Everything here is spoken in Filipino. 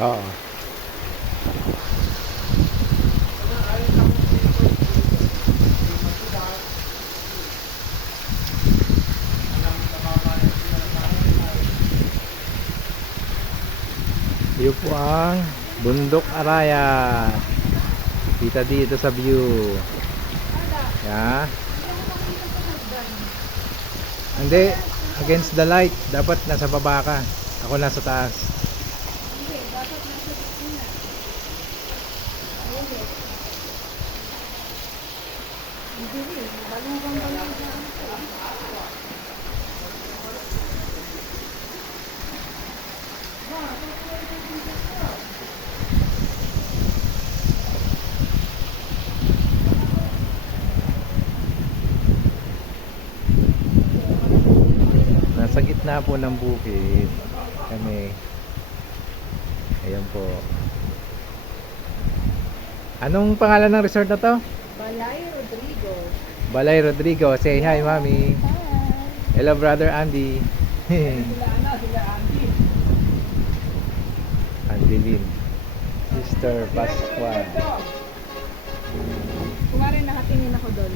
Oo. Yun po ang Bundok Arayat. Kita dito sa view. Yeah. Hindi, against the light. Dapat nasa baba ka. Ako nasa taas. Nasa gitna po ng bukid kami. Ayan po. Anong pangalan ng resort na to? Balay Rodrigo. Balay Rodrigo. Say hi, mami. Hi. Hello, brother Andy. Andy Lin. Sister Pascual. Kumari nakatingin ako doon.